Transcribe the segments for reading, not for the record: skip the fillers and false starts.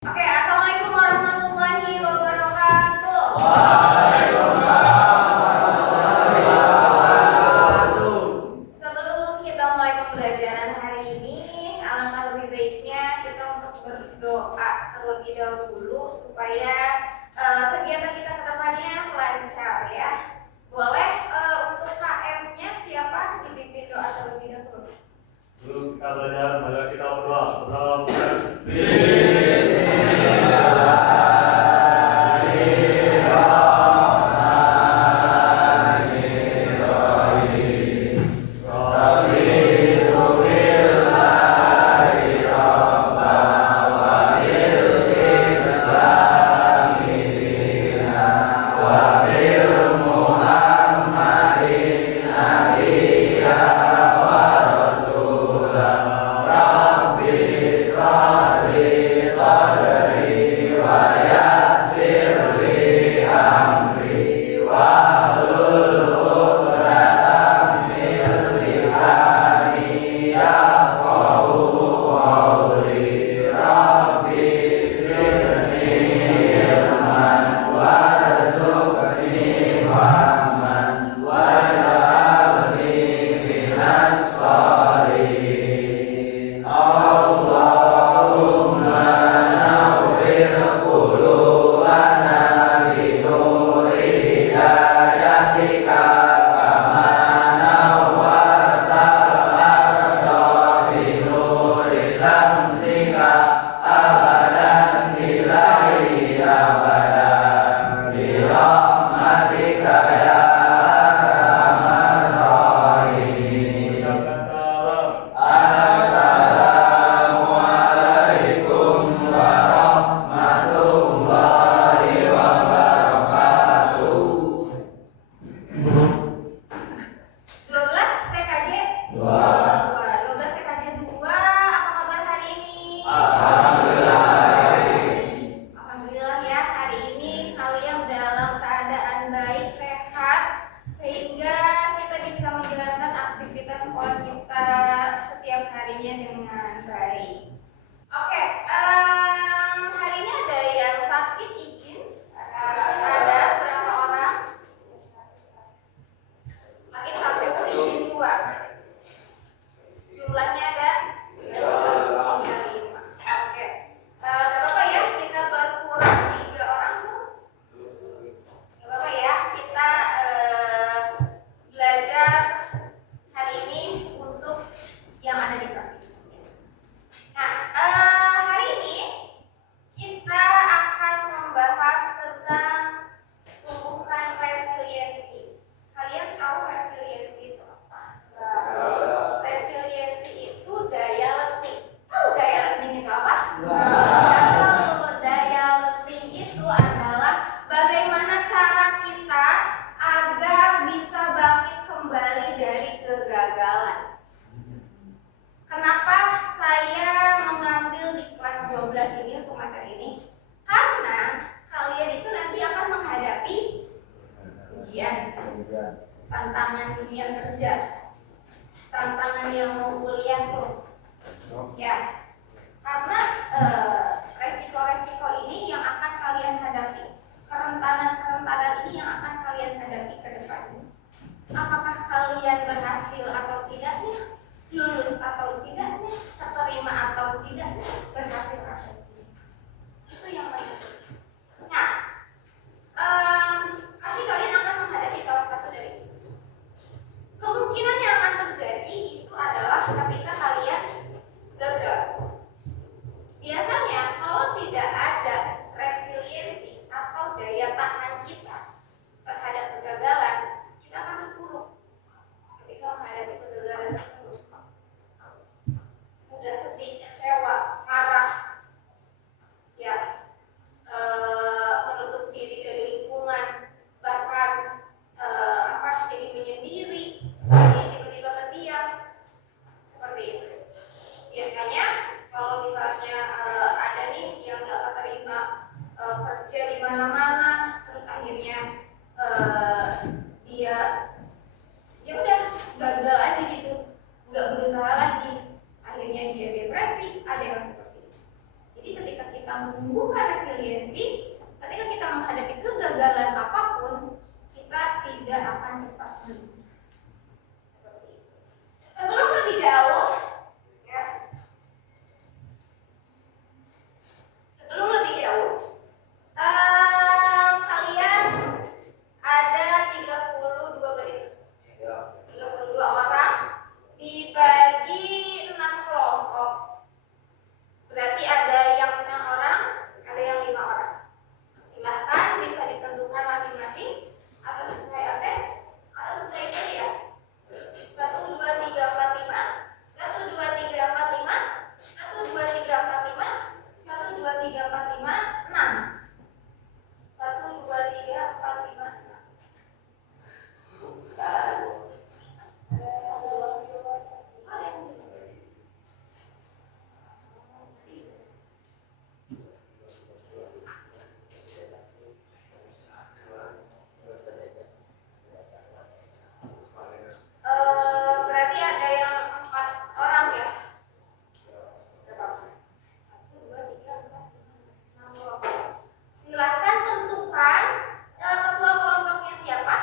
Oke, assalamualaikum warahmatullahi wabarakatuh. Waalaikumsalam warahmatullahi wabarakatuh. Sebelum kita mulai pembelajaran hari ini, alangkah lebih baiknya kita untuk berdoa terlebih dahulu supaya kegiatan kita ke depannya lancar ya. Boleh untuk KM-nya siapa dipimpin doa terlebih dahulu? Sebelum kita belajar, mari kita berdoa. Tantangan dunia kerja, tantangan yang mau kuliah tuh, ya, karena resiko-resiko ini yang akan kalian hadapi, kerentanan-kerentanan ini yang akan kalian hadapi ke depannya. Apakah kalian berhasil atau tidaknya, lulus atau tidaknya, keterima atau tidaknya, berhasil atau tidak, itu yang penting. Nah, pasti kalian akan menghadapi salah satu dari itu. Kemungkinan yang akan terjadi itu adalah ketika kalian gagal. Biasanya kalau tidak ada resiliensi atau daya tahan kita terhadap kegagalan, kita akan terpuruk ketika menghadapi kegagalan tersebut. Mudah sedih, kecewa, marah, ya, menutup diri dari lingkungan, bahkan jadi menyendiri, jadi tiba-tiba terdiam, seperti itu. Biasanya kalau misalnya ada nih yang nggak keterima kerja di mana-mana, terus akhirnya dia ya udah gagal aja gitu, nggak berusaha lagi, akhirnya dia depresi, ada yang seperti itu. Jadi ketika kita kita menumbuhkan resiliensi, ketika kita menghadapi kegagalan apapun, kita tidak akan cepat menyerah. Seperti itu. Sebelum lebih jauh, ya. Sebelum lebih jauh, kalian ada 32 berarti. 32 orang dibagi 6 kelompok. Berarti ada yang 6 orang, ada yang 5 orang. Silahkan bisa ditentukan masing-masing atau sesuai absen atau sesuai itu ya. 1 2 3 4 5, 1 2 3 4 5, 1 2 3 4 5, 1 2 3 4 5, 6. 1 2 3 4 5, 6. Berarti ada yang 4 orang ya. Berapa? 1 2 3 4 5 6 kelompok. Silahkan tentukan ketua kelompoknya siapa.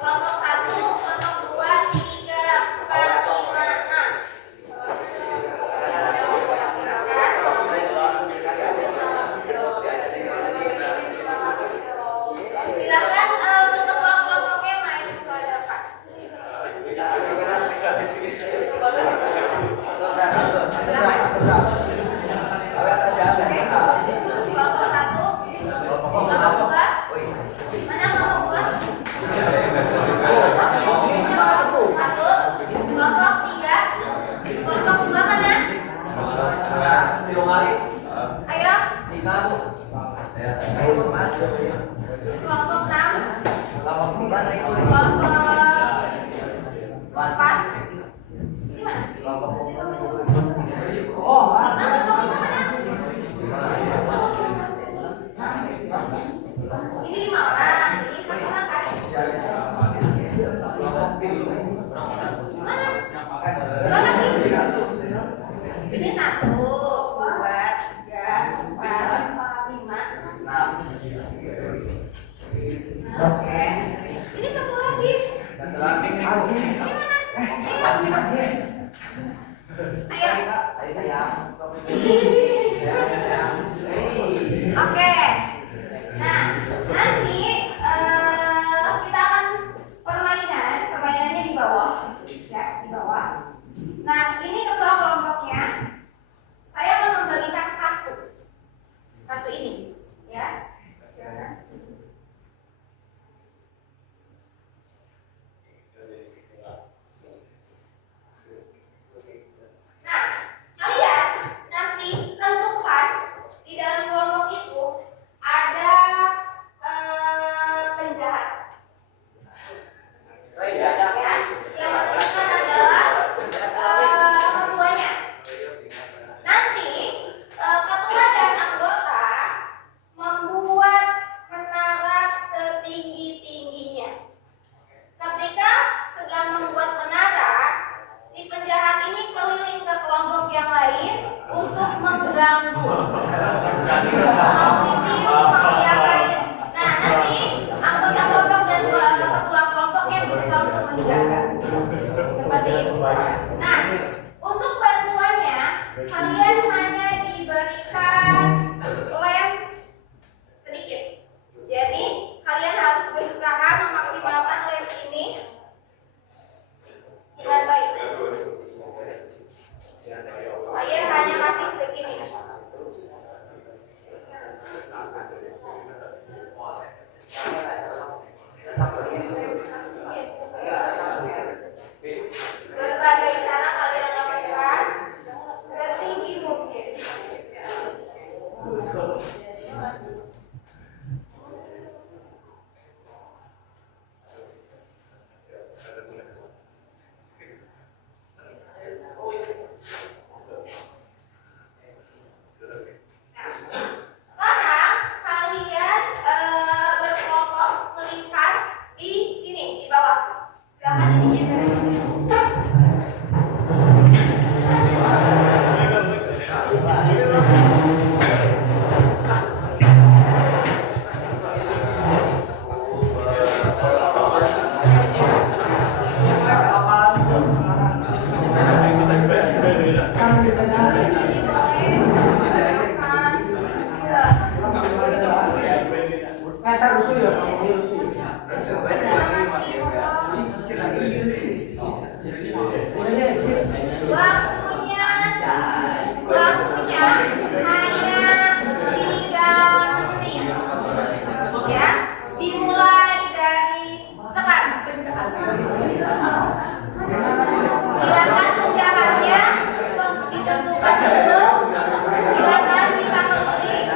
Kelompok 1, kelompok 2, 3, 4, 5, 6. Silakan untuk ketua kelompoknya maju ke depan. Kelompok 1, kelompok 2, mana kelompok 2? Satu, kelompok 3, kelompok 2 mana? Ayo. Kelompok 6, kelompok 4. Ini mana? Ini 5 orang, ini 1 orang kan? Mana? 2 lagi. Ini 1, 2, 3, 4, 5, 6. Oke. Ini 1 lagi. Ini mana? Ayo. Oke. Nah, nanti kita akan permainannya di bawah, ya, di bawah. Nah, ini ketua kelompoknya. Saya akan membagikan kartu ini, ya. Nah, kalian nanti tentukan di dalam kelompok itu ada penjahat. Ya, yang menentukan adalah ketuanya. Nanti ketua dan anggota membuat menara setinggi-tingginya. Ketika sedang membuat menara, si penjahat ini keliling ke kelompok yang lain untuk mengganggu. Mau ditiup, mau diapain. Nah, nanti anggota kelompok dan ketua kelompoknya berusaha untuk menjaga. Seperti itu. Nah, untuk bantuannya, kalian hanya diberikan lem sedikit. Jadi, kalian harus berusaha memaksimalkan lem ini dengan baik. Saya hanya masih segini. Waktunya hanya 3 menit. Ya, dimulai dari sekarang. Silakan penjahatnya ditentukan dulu. Silakan bisa melirik.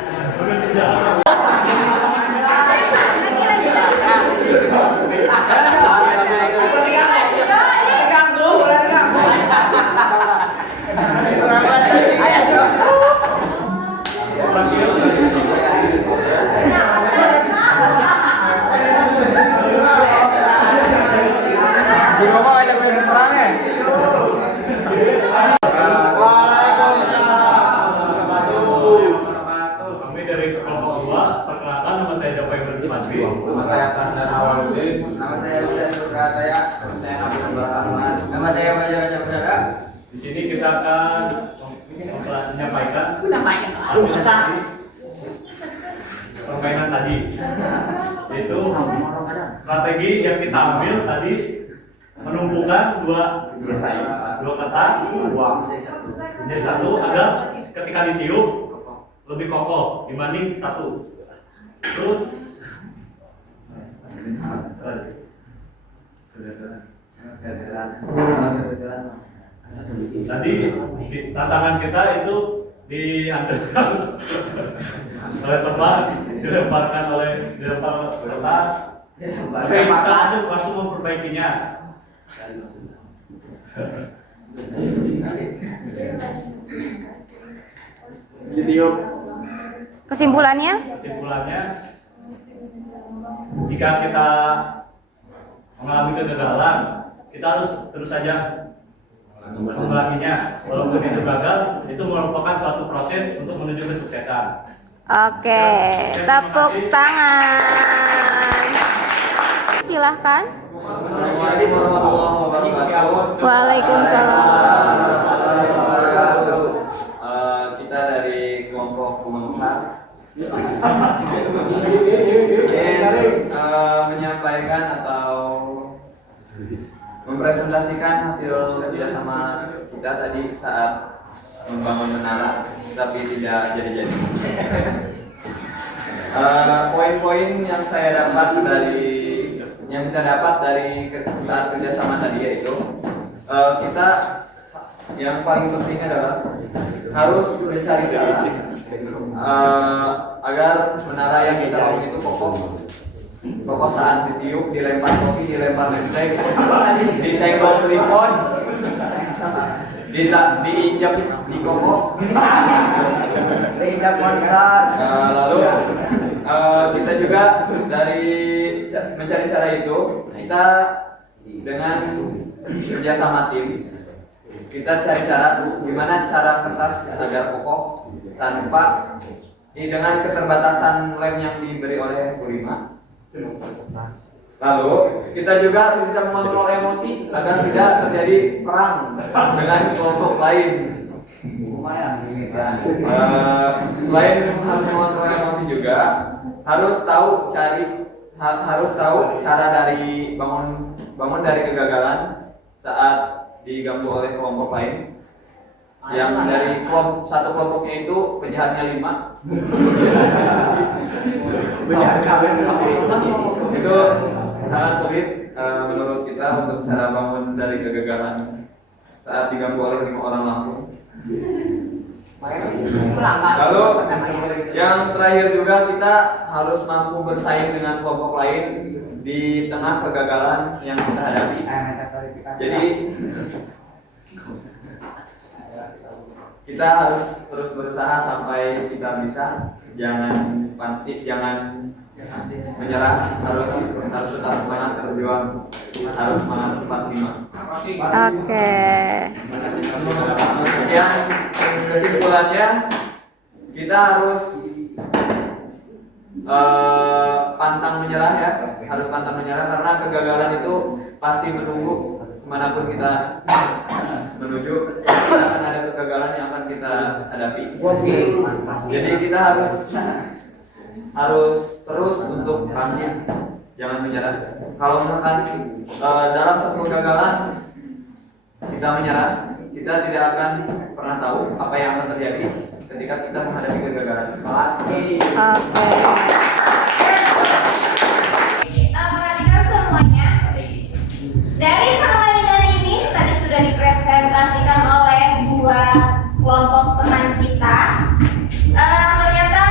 Kami dari kelompok 2, perkenalkan nama saya Dava Ibrahim Fadli. Nama saya Sandar Awaludin. Nama saya Husain Nurprataya. Nama saya Abdul Rahman. Nama saya Fajar Syafsada. Di sini kita akan menyampaikan permainan tadi, yaitu strategi yang kita ambil tadi menumpukan dua kertas menjadi satu agar ketika ditiup lebih kokoh dibanding satu. Terus tadi tantangan kita itu dihancurkan oleh teman, dilempar kertas, tapi kita langsung memperbaikinya. Kesimpulannya? Kesimpulannya, jika kita mengalami kegagalan, kita harus terus saja mengulanginya. Walaupun itu gagal, itu merupakan suatu proses untuk menuju kesuksesan. Oke, tepuk tangan. Silahkan. Assalamualaikum warahmatullahi wabarakatuh. Waalaikumsalam. Kita dari kelompok pemenuhan menyampaikan atau mempresentasikan hasil kerjasama kita tadi saat membangun menara, tapi tidak jadi-jadi. Poin-poin yang kita dapat dari saat kerjasama tadi yaitu kita yang paling penting adalah harus mencari cara agar menara yang kita bangun itu kokoh saat ditiup, dilempar topi, dilempar lempeng, disenggol tripod, diinjak si kokoh, diinjak konser. Lalu kita juga dari mencari cara itu, kita dengan kerjasama tim, kita cari cara gimana cara kertas agar kokoh tanpa dengan keterbatasan lem yang diberi oleh Bu Rima. Lalu kita juga harus bisa mengontrol emosi agar tidak terjadi perang dengan kelompok lain. Selain harus mengontrol emosi juga harus tahu cara dari bangun dari kegagalan saat diganggu oleh kelompok lain. Yang dari satu kelompoknya itu penjahatnya 5. Itu sangat sulit menurut kita untuk cara bangun dari kegagalan saat diganggu oleh 5 orang langsung. Lalu yang terakhir juga kita harus mampu bersaing dengan kelompok lain di tengah kegagalan yang kita hadapi. Jadi kita harus terus berusaha sampai kita bisa, jangan menyerah, harus tetap semangat berjuang, harus semangat 45. Oke. Yang kesimpulannya kita harus pantang menyerah ya, harus pantang menyerah karena kegagalan itu pasti menunggu kemanapun kita menuju, akan ada kegagalan. hadapi. Oke. Jadi kita harus terus untuk bangkit, jangan menyerah. Kalau misalkan dalam satu kegagalan kita menyerah, kita tidak akan pernah tahu apa yang akan terjadi ketika kita menghadapi kegagalan. Pasti. Perhatikan semuanya. Dari permainan ini tadi sudah dipresentasikan oleh dua kelompok teman kita. Ternyata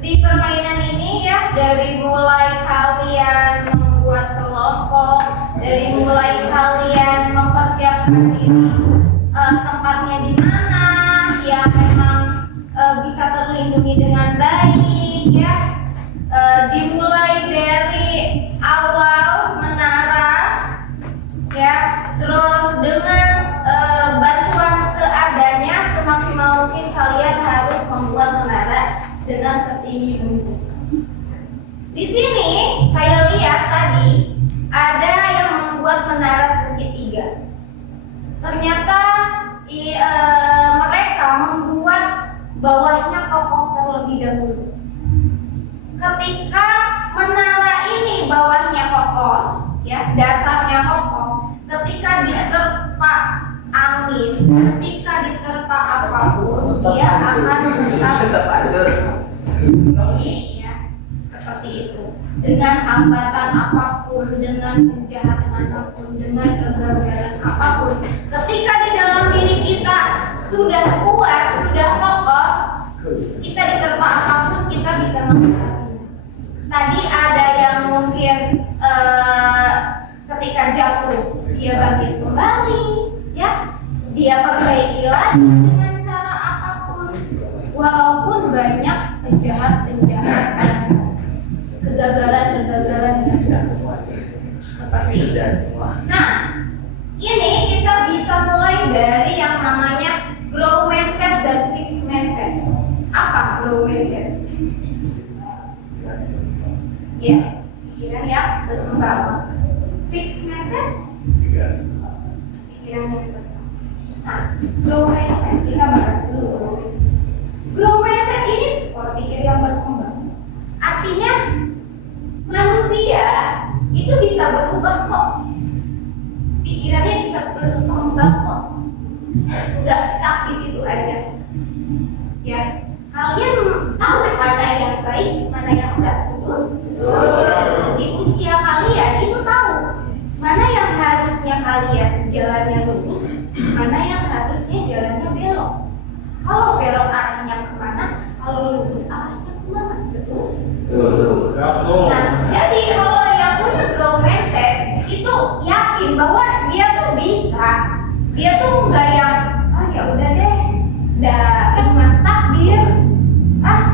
di permainan ini ya, dari mulai kalian membuat kelompok, dari mulai kalian mempersiapkan diri, tempatnya di mana yang memang bisa terlindungi dengan baik ya. Dimulai dari awal menara ya, terus dengan bantuan seadanya semaksimal mungkin kalian harus membuat menara dengan setinggi mungkin. Di sini saya lihat tadi ada yang membuat menara segitiga. Ternyata mereka membuat bawahnya kokoh terlebih dahulu. Ketika menara ini bawahnya kokoh, ya dasarnya kokoh, ketika diterpa angin, ketika diterpa apapun, dia akan tetap hancur. Ya, seperti itu. Dengan hambatan apapun, dengan penjahat manapun, dengan kegagalan apapun, ketika di dalam diri kita sudah kuat, sudah kokoh, kita diterpa apapun kita bisa mengatasi. Tadi ada yang mungkin ketika jatuh dia bangkit kembali, ya, dia perbaiki lagi dengan cara apapun, walaupun banyak penjahat-penjahat dan kegagalan-kegagalan yang seperti itu. Nah, ini kita bisa mulai dari yang namanya grow mindset dan fix mindset. Apa grow mindset? Yes, pikiran yang berkembang. Fix mindset? Pikiran yang berkembang. Nah, grow mindset, kita bahas dulu grow mindset. Grow mindset ini pola pikir yang berkembang. Artinya manusia itu bisa berubah kok. Pikirannya bisa berkembang kok. Nggak stuck di situ aja. Ya, kalian tahu mana yang baik, mana yang enggak, betul? Di usia kalian itu tahu mana yang harusnya kalian jalannya lurus, mana yang harusnya jalannya belok. Kalau belok arahnya kemana, kalau lurus arahnya kemana, betul? Nah, jadi kalau yang punya grow mindset itu yakin bahwa dia tuh bisa, dia tuh enggak yang ya udah deh, iman takdir,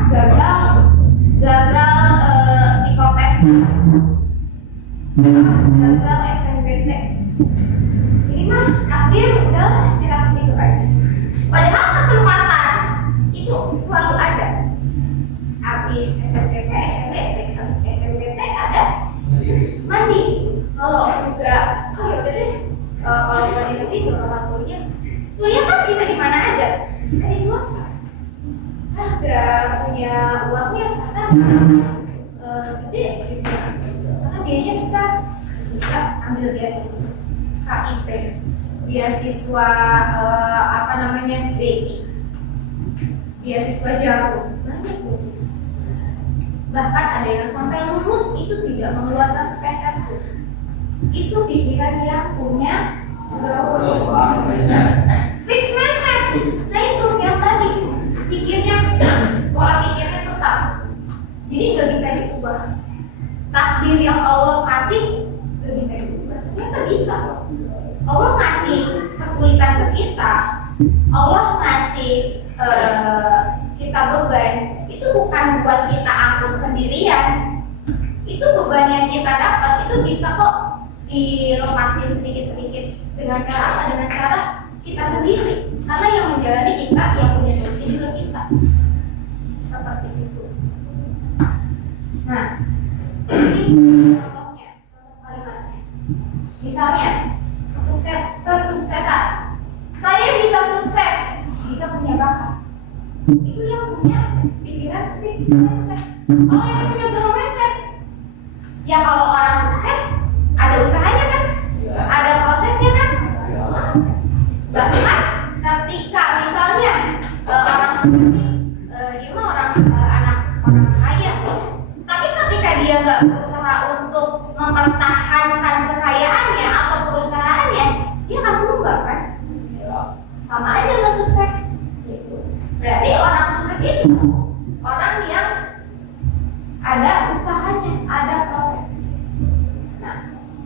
gagal psikotes, gagal SNBT, ini mah takdir, udahlah nyerah gitu aja. Padahal kesempatan itu selalu ada. Habis SNBT, habis SNBT ada mandi. Kalau enggak, ya udah deh, kalau enggak di negeri nggak bakal kuliah. Kuliah kan bisa di mana aja, kan di swasta. Gak punya uangnya karena gede gitu, karena biayanya bisa ambil beasiswa KIP, beasiswa BI, beasiswa jarum, banyak beasiswa. Bahkan ada yang sampai lulus itu tidak mengeluarkan sepeser pun. Itu pikiran yang punya fix mindset. Nah itu yang tadi pikirnya, pola pikirnya tetap, jadi nggak bisa diubah. Takdir yang Allah kasih nggak bisa diubah, ternyata bisa. Allah ngasih kesulitan ke kita, Allah ngasih kita beban, itu bukan buat kita angkut sendirian. Itu beban yang kita dapat itu bisa kok dilepasin sedikit-sedikit. Dengan cara apa? Dengan cara kita sendiri, karena yang menjalani kita, yang punya solusi juga kita. Seperti itu. Nah, ini contohnya, contoh kalimatnya. Misalnya, kesuksesan. Saya bisa sukses jika punya bakat. itu yang punya pikiran fix mindset. Kalau yang punya growth mindset, ya kalau orang sukses ada usahanya kan, ada prosesnya kan. Bahkan ketika misalnya orang sukses ini, dia mah orang anak orang kaya, tapi ketika dia nggak berusaha untuk mempertahankan kekayaannya atau perusahaannya, dia akan tumbang kan? Sama aja nggak sukses. Gitu. Berarti orang sukses itu orang yang ada usahanya, ada prosesnya. Nah,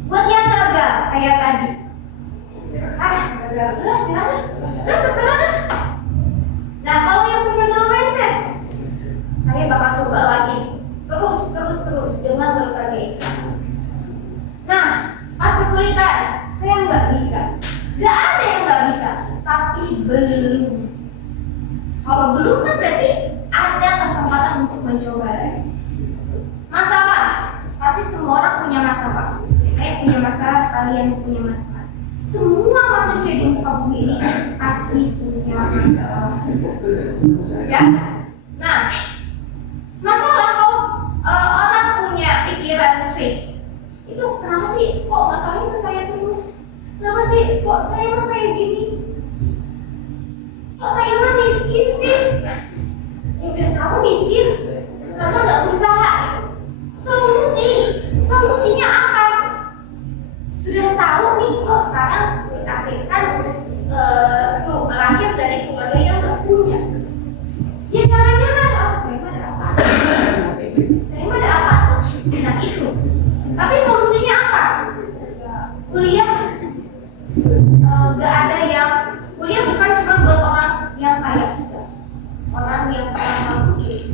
buat yang gagal kayak tadi, gagal udah, nyerah dah, terserah dah. Nah, kalau yang punya growth mindset, saya bakal coba lagi, terus dengan berbagai cara. Nah, pas kesulitan, saya nggak bisa. Nggak ada yang nggak bisa, tapi belum. Kalau belum kan berarti ada kesempatan untuk mencoba lagi. Masalah, pasti semua orang punya masalah. Saya punya masalah, kalian punya masalah. Semua manusia di muka bumi ini pasti punya masalah. Ya? Nah, masalah kalau orang punya pikiran fix, itu kenapa sih kok masalahnya ke saya terus? Kenapa sih kok saya mah kayak gini? Kok saya mah miskin sih? Ya udah kamu miskin, kenapa nggak berusaha? Solusinya apa? Sudah tahu nih, oh sekarang ditakdirkan lahir dari keluarga yang nggak punya. Ya jangan nyerah, oh saya mah ada apa? Saya mah ada apa tuh? Nah itu. Tapi solusinya apa? Kuliah. Gak ada yang kuliah bukan cuma buat orang yang kaya, orang yang mampu.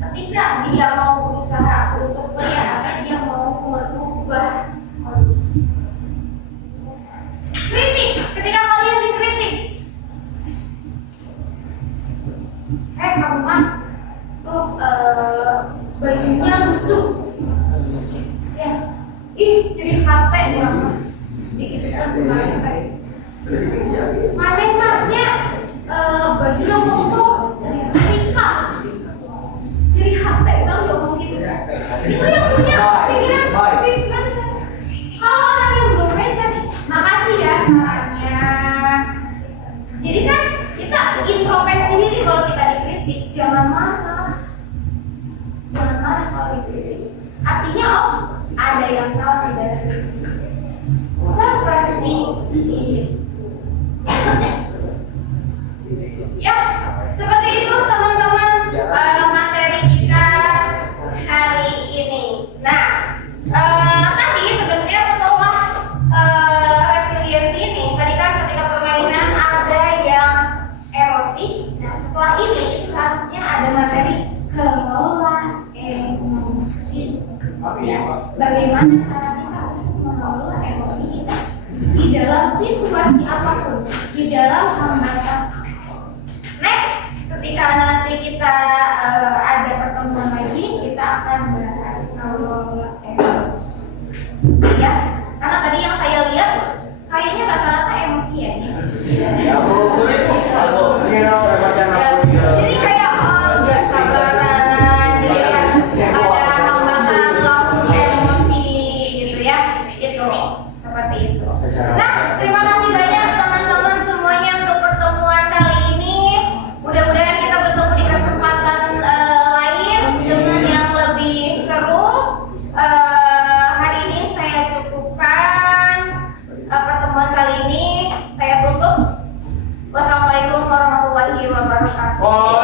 Ketika dia mau berusaha untuk kuliah, dia mau merubah kondisi. Kritik, ketika kalian dikritik, kamu mah tuh bajunya lusuh, ya, jadi hati berapa? Sedikit kan mana baju lo kotor, disetrika, jadi hati orang ngomong gitu. Itu yang punya pikiran fix mindset. Kalau orang yang growth mindset, makasih ya sarannya. Jadi kan kita introspeksi diri kalau kita dikritik, jangan marah kalau dikritik. Artinya ada yang salah di dalam diri. Seperti itu. Ya, seperti itu teman-teman materi kita hari ini. Nah, tadi sebenarnya setelah resiliensi ini, tadi kan ketika permainan ada yang emosi. Nah, setelah ini harusnya ada materi kelola emosi. Bagaimana cara kita untuk mengelola emosi kita di dalam situasi apapun, di dalam hambatan. Next, ketika nanti kita ada pertemuan lagi, kita akan bahas kelola emosi. Ya, karena tadi yang saya lihat kayaknya rata-rata emosi ya. Jadi kayak nggak sabaran, jadi ada hambatan langsung emosi gitu ya, itu seperti itu. Nah, terima kasih banyak teman-teman semuanya untuk pertemuan kali ini. Mudah-mudahan kita bertemu di kesempatan lain dengan yang lebih seru. Hari ini saya cukupkan pertemuan kali ini. Saya tutup. Wassalamualaikum warahmatullahi wabarakatuh.